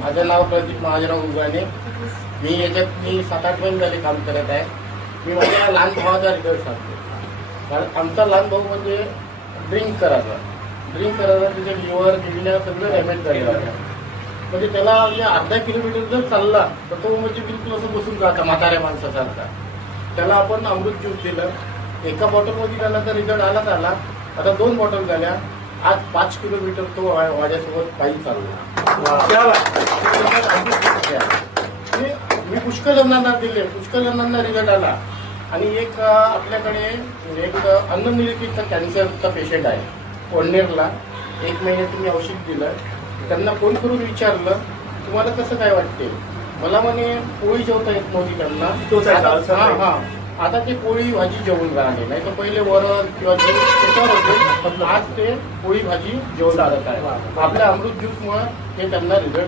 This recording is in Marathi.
माझं नाव प्रदीप महाजराव उगाणे. मी 7-8 महिने झाले काम करत आहे. मी माझ्या लहान भावाचा रिझल्ट सांगतो. कारण आमचा लहान भाऊ म्हणजे ड्रिंक करायचा त्याचे लिव्हर किडन्या सगळं डॅमेज झालेलं आहे. म्हणजे त्याला म्हणजे अर्धा किलोमीटर जर चालला तर तो म्हणजे बिलकुल असं बसून जाता म्हाताऱ्या माणसासारखा. त्याला आपण अमृत ज्यूस दिलं. एका बॉटलमध्ये त्याला तर रिझल्ट आलाच आला. आता 2 बॉटल झाल्या. आज 5 किलोमीटर तो माझ्यासोबत पायी चालला. मी पुष्कळ जणांना दिले, पुष्कळ जणांना रिझल्ट आला. आणि एक आपल्याकडे एक अन्ननिर्मितीचा कॅन्सरचा पेशंट आहे कोंढेरला. 1 महिन्याचं मी औषध दिलं. त्यांना फोन करून विचारलं तुम्हाला कसं काय वाटते. मला म्हणे पोळी जेवता येत नव्हती त्यांना. आता ते पोळी भाजी जेवून राहिले. नाही तर पहिले वरण किंवा त्याच्यावर होते. आज ते पोळी भाजी जेवून राहत आहे. आपल्या अमृत ज्यूसमुळे ते त्यांना रिझल्ट